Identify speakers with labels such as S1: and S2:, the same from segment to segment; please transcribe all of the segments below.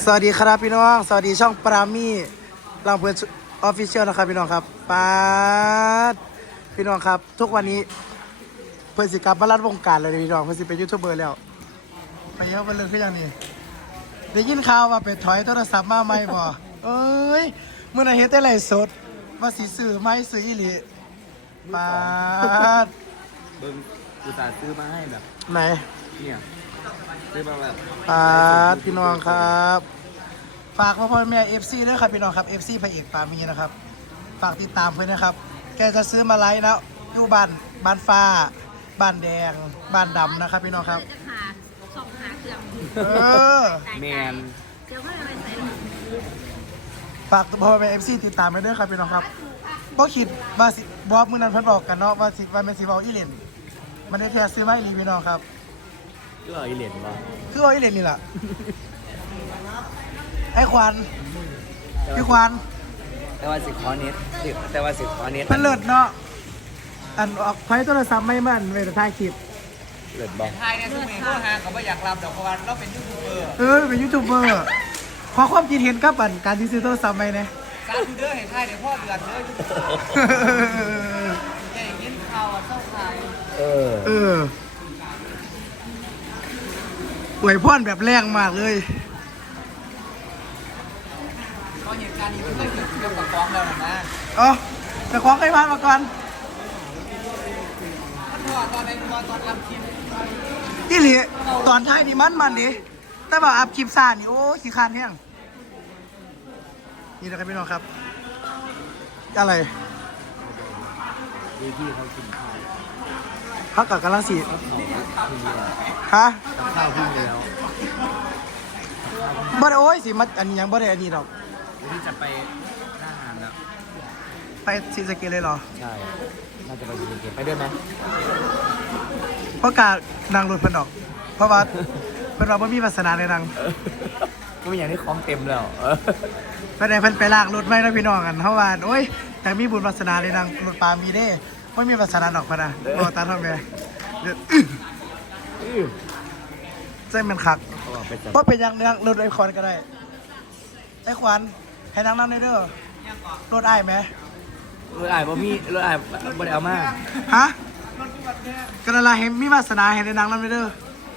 S1: สวัสดีครับพี่น้องสวัสดีช่องปรามี่ลำเพลินออฟฟิเชียลนะครับพี่น้องครับป๊าดพี่น้องครับทุกวันนี้เพื่อนสิกลับมาลัดวงการเลยพี่น้องเพื่อนสิเป็นยูทูบเบอร์แล้วไปเยอะไปเลยคืออย่างนี้ได้ยินข่าวว่าไปถอยโทรศัพท์มาใหม่บ่เอ้ยเมื่อไหร่เฮ็ดได้ไรสดว่าสิซื้อไม่ซื้ออีหลีป๊าด
S2: เบิ้งอุตส่าห์ซื้อมาให้แบบ
S1: ไหน
S2: เนี่ยซื้อมาแบบ
S1: ป๊าดพี่น้องครับฝากพ่อแม่เอฟซีด้วยครับพี่น้องครับเอฟซีพระเอกปามีนะครับฝากติดตามเพื่อนนะครับแกจะซื้อมาไลฟ์นะอยู่บ้านฟ้าบ้านแดงบ้านดำนะครับพี่น้องครับ
S3: จะหาส่งหาเครื่อง
S1: เออ
S2: แมน
S3: เดี๋ยวก็จะไปใส่
S1: ฝากพ่อแม่เอฟซีติดตามไปด้วยครับพี่น้องครับเพราะคิดว่าสิบอกมื้อนั้นเพิ่นบอกกันเนาะว่าแม่นสิเว้าอีเหรียญมันได้แท้ซื้อมาอีหลีพี่น้องครับ
S2: ก็อีเหรียญว่า
S1: คือเอาอีเหรียญนี่แหละไอ้ควันพี่ควัน
S2: แต่ว่าสิคอเน็ตแต่ว่าสิคอเน็ต
S1: มันเลิศเนาะอันออกไฟโทรศัพท์ไม่มันเวลาถ่ายคลิป
S2: เลิศบอก
S4: ไทยเนี่ยทุกเมย์ก็หาเขาไม่อยากรับดอกเพราะว่าเราเป็นยูทูบเบอร์
S1: เป็นยูทูบเบอร์พอความคิดเห็นกับอันการที่ซื้อโทรศัพท์ใหม่เนี่ย
S4: การทูเดอร์เห็นไทยเดี๋ยวพ่อเดือดเด้อยูทูบเบอร์อย่าอย่างนี้ข่าวเศร้าไทย
S1: เอออวยพรแบบแรงมากเลย
S4: เพราะเหตุการณ์นี้ไม่เคยเกิดขึ้นกับฟ้องเราหรอกนะ
S1: เอ๋อแต่ของใครพานมาก่อน
S4: มันว่าตอนในตอนทำคลิป
S1: ที่หลีตอนท้ายนี่มันดิแต่ว่าอัพคลิปซ่านี่โอ้ขี้คร้านแห้งนี่นะครับพี่น้องครับอะไร
S2: ดีที่เขากินข้าว
S1: พักกับกำลังสี
S2: เขาพึ่งแล้ว
S1: ฮะ
S2: ข้าวพึ่งแล้ว
S1: บ่ได้โอ้ยสิมาอันนี้ยังบ่ได้อันนี้ดอก
S2: ที่จะไปหน้างานแล้ว
S1: ไปศรีสะเกษเลยเหรอ
S2: ใช่น่าจะไปดูเกมไปด้วยไหม
S1: เพราะการนางรถเพิ่นดอก เพราะว่าเพิ่นว่าบ่มีวาสนาในนาง
S2: ก็ไม่อย่างที่คล้องเต็มแล้ว
S1: เพิ่นได้เพิ่นไปลากรถไว้นะพี่น้องกันเพราะว่าโอ้ยแต่มีบุญวาสนาในนางรถปลามีเด้บ่มีวาสนาดอกพะนะบ่ตาเท่าแม่เดี๋ยวใจมันคัก
S2: เขาบอกไปจับ
S1: เพราะเป็นอย่างนางรถไอคอนก็ได้ไอ้ขวัญให้นางนำได้เด้อรถอ้ายไหม
S2: รถไอ้บ่มีรถไอ้บ่ได้เอามา
S1: ฮะก็นั่นล่ะเห็นมีวาสนาให้ได้นางนำได้เด้อ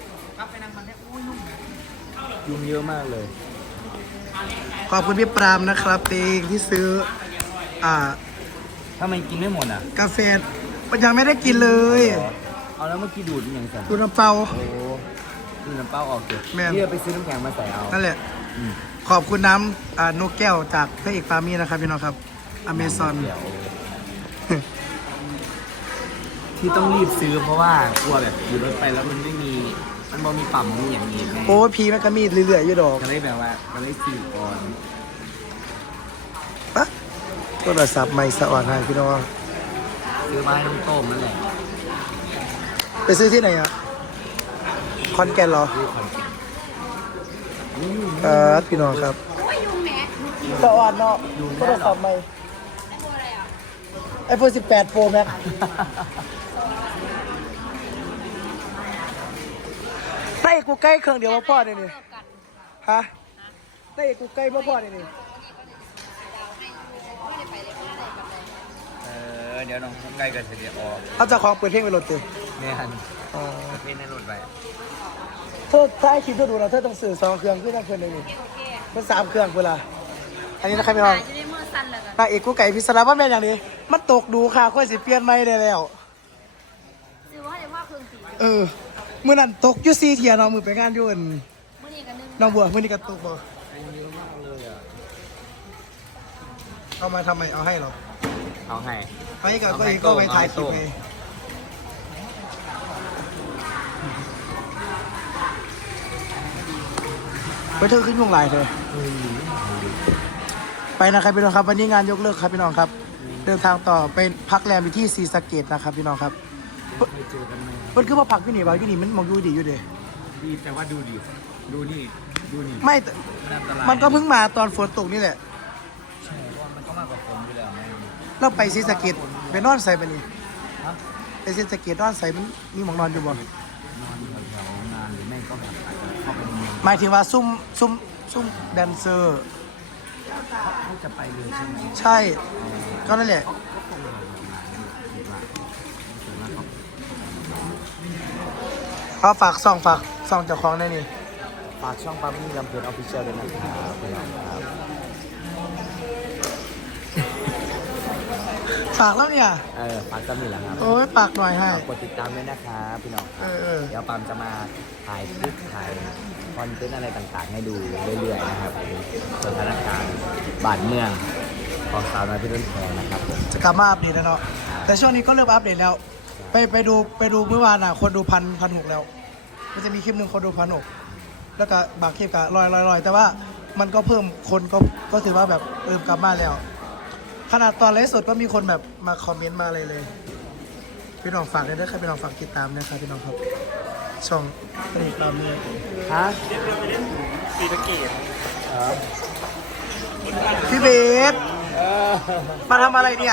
S2: ยุงเยอะมากเลย
S1: ขอบคุณพี่ปรามนะครับเองที่ซื้ออ่า
S2: ถ้ามันกินไม่หมดอ่ะ
S1: กาแฟยังไม่ได้กินเลย
S2: เอาแล้วเมื่อกี้ดูดยังไง
S1: ดูน้ำเปล่า
S2: โอ้ดูน้ำเปล่าออกเก็บ
S1: แม่น
S2: ที่จะไปซื้อน้ำแข็งมาใส่เอา
S1: นั่นแหละ
S2: อืม
S1: ขอบคุณน้ำนกแก้วจากพระเอกปามี่นะครับพี่น้องครับอเมซอน
S2: เดี๋ยวที่ต้องรีบซื้อเพราะว่ากลัวแบบอยู่รถไปแล้วมันไม่มีมันบ่มีปั๊มมีอย่างนี้ไง
S1: โอ้พีแมกกามีดเรื่อยๆอยู่ดอก
S2: ก็เลยแบบว่าก็เลยซื้อก่อน
S1: ปะโทรศัพท์ใหม่สะอ่อนให้พี่น้อง
S2: ซื้อมาให้น้องโต้มนั่นแหละ
S1: ไปซื้อที่ไหนอ่ะคอนแก่นเหรอ
S2: ซื้อของกิน
S1: พี่น้องครับ
S3: โอ้ยยุงแหม
S1: สะอ่อนเนาะโทรศัพท์ใหม่
S3: ไอ้โบอะไรอ่ะ
S1: iPhone 18 Pro Max ได้กูใกล้เครื่องเดียวมาพ่อเนี่ยนี่
S3: เลิกกัน
S1: ฮะได้กูใกล้มาพ่อเนี่ยนี่
S3: ไม่ได้ไปเลยไม่ได้กับเลย
S2: เดี๋ยวน้องใกล้กันเสียออก
S1: เขาจะของเปิดเพลงไปรถเต็ม
S2: แม่ฮัน
S1: อ๋อ
S2: เพ่นในรถไป
S1: เธอถ้าให้คิดดูนะเธอต้องซื้อ2เครื่องขึ้นทั้งเครื่องเลยนี่
S3: โอเค
S1: มัน3เครื่องเวลาอันนี้นะครับพี่น้อง
S3: จะได้มือสั่นเลยกัน
S1: นางเอกกูไก่พิศราว่าแม่นอย่างนี้มันตกดูค่ะค่อยสิเปลี่ยนไม่ได้แล้ว
S3: ซื้อว่าเดี๋ยวว่าเครื่องสี
S1: มื้อนั้นตกอยู่4เที่ยเนาะมื้อไปงานอยู่อั่น
S3: มื่อนี้กันนึง
S1: น้องบัวมื้อนี้ก็ตกบ่
S2: เยอะมากเลยอ่ะ
S1: เอามาทำไมเอาให้เหรอ
S2: เอาให้
S1: ไปก็เองก็ไปถ่ายคลิปไงไปเธอขึ้นวงลายเธอไปนะครับพี่น้องครับวันนี้งานยกเลิกครับพี่น้องครับ เดินทางต่อไปพักแรมอยู่ที่ศรีสะเกษนะครับพี่น้องครับ
S2: เคยเจอกันไหม
S1: มันคือมาพักที่นี่วะที่นี่มันมองอยู่ดีอยู่เด้
S2: ดีแต่ว่าดูดิดูนี่ดูนี่
S1: ไม่แต่
S2: มันอันตราย
S1: มันก็เพิ่งมาตอนฝนตกนี่แหละ
S2: ใช่เพราะว่ามันก็มากกว่าผมอยู่แล้วแม่
S1: เราไปศรีสะเกษไปนอนใส่ไปนี่
S2: ฮะ
S1: ไปศรีสะเกษนอนใส่มันมีหมองนอนอยู่บ่
S2: นอนแถวๆงานหรือแม่ก็แบบอาจจะเข้าไปในเมือง
S1: หมายถึงว่าซุ่มซุ่มแดนเซอร์
S2: เขาจะไปเลยใช่ไหม
S1: ใช่ ก็นั่นแหละ
S2: ก็คงเลยคิดว่าส่วนมากเขา
S1: เอาฝากส่องเจ้าของได้นี่
S2: ฝากช่องปั๊มนี่ลำเพลินออฟฟิเชียลด้วยนะครับพี่น้องครับ
S1: ฝากแล้วเนี่ย
S2: ฝากก็มีแหละครับ
S1: โอ้ยฝากหน่อยให้
S2: ฝากกดติดตามด้วยนะครับพี่น้อง
S1: เออ
S2: เดี๋ยวปั๊มจะมาถ่ายคลิปถ่ายคอนเทนต์อะไรต่างๆ ให้ดูเรื่อยๆนะครับสถานการณ์บ้านเมืองของสาวน้อยเพี่รุ่นแพงนะครับผม
S1: จะกลับมาอัปเดตแล้วเนาะ แต่ช่วงนี้ก็เริ่มอัปเดตแล้ว ไปดูเมื่อวานอ่ะ คนดู1,600แล้วมันจะมีคลิปหนึ่งคนดู1,600แล้วก็บางคลิปก็ลอยแต่ว่ามันก็เพิ่มคนก็ถือว่าแบบกลับมาแล้ว ขนาดตอนไลฟ์สดก็มีคนแบบมาคอมเมนต์มาอะไรเลยพี่น้องฝากด้วยครับพี่น้องฝากติดตามนะครับพี่น้องครับช่องผลิตเรามี
S2: ฮะ
S1: พี่เบสมาทำอะไรเนี่ย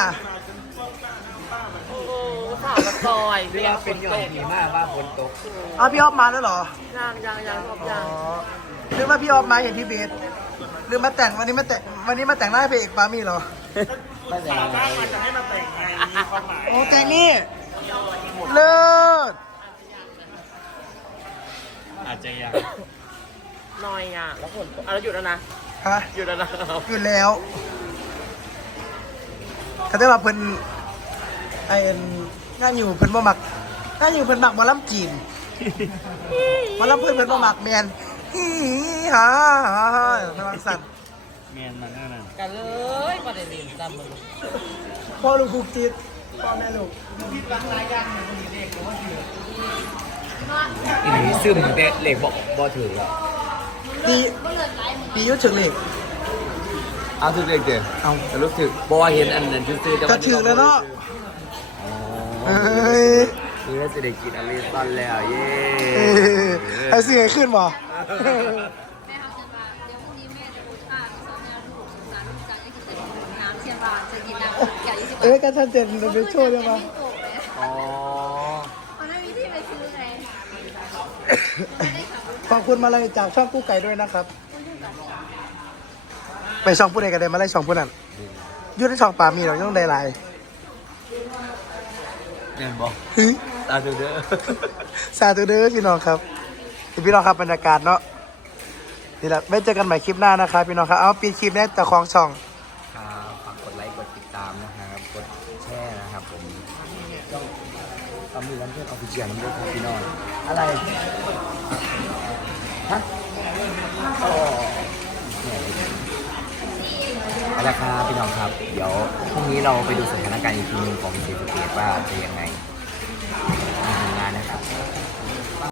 S4: ข่าวกับซอยเรียกเป็นยอดดีมากว่าฝนตก
S1: อ้าวพี่ออฟมาแล้วเหรอ
S4: ยังครบ
S1: อ๋
S4: ยัง
S1: อนึกว่าพี่ออฟมาเห็นพี่เบสหรือมาแต่งวันนี้มาแต่งหน้าให้พระเอกปามี่เหรอ
S2: ไม่เป็นไร
S1: โอ้แต่งนี่เลิศ
S2: อาจจะยัง
S4: น้อยอ่ะแล้วฝนตกเราหยุดแล้วนะ
S1: ฮะ
S4: หยุดแล้วนะ
S1: หยุดแล้วเขาได้ว่าเพิ่นไอ้งานอยู่เพิ่นบ่มักงานอยู่เพิ่นมักหมอลำจีนหมอลำเพิ่นบ่มักแมนฮิฮ่าไม่มักสั่น
S2: เมียนมันนั่นน่ะ
S4: กันเลยประเด็นนี้จำมึง
S1: พ่อลูกคุกจิตพ่อแม่ลูก
S2: อีนี่ซึมเด็เหล็กบ่ถือแล้ว
S1: ปี
S3: ก็เลือดไหลเหมือน
S1: ปียุทธถึงเหล็ก
S2: เอาถือเด็กเด้อ
S1: เอา
S2: จะรู้สึกบ่เห็นอันนั้นซื่อๆ
S1: จะถึงแล้วเนาะ
S2: อ๋อ
S1: เอ้ย
S2: นี่ก็จะได้กินอเมซอนแล้วเย้
S1: ไอ้เสียขึ้นบ่
S3: แม่เขาจะมาเดี๋ยวพรุ่งนี้แม่จะโพสต์ภาพสอนแม่ลูกสงสารลูกจังก็คือจะน้ำเชียงรายจะกินน้ำใหญ่20 บาท
S1: เอ้ยกันชันเจนเราไปโชว์ได้ปะ
S2: อ๋อ
S3: มันไม่มีที่ไปซื้อไง
S1: ขอบคุณมาเลยจากช่องกู้ไก่ด้วยนะครับ ไปช่องผู้ใดกันได้มาไล่ช่องผู้นั้นอยุ่ในช่องป่ามีเราต้องได้หลาย
S2: เนี่ยบอก
S1: หึ
S2: ตาดูเด้อ
S1: สาธุเด้อพี่น้องครับพี่น้องครับบรรยากาศเนาะนี่แหละไม่เจอกันใหม่คลิปหน้านะครับพี่น้องครับเอาปิดคลิปนี้แต่ของช่อง
S2: ครับฝากกดไลค์กดติดตามนะครับกดแชร์นะครับผมต้องปั๊มนี่ลำเพื่อนออฟฟิเชียลน้ำด้วยครับพี่น้องอะไรฮะอ๋อเนี่ยเอาละครับพี่น้องครับ เดี๋ยวพรุ่งนี้เราไปดูสถานการณ์อีกทีหนึงของศรีสะเกษว่าจะยังไง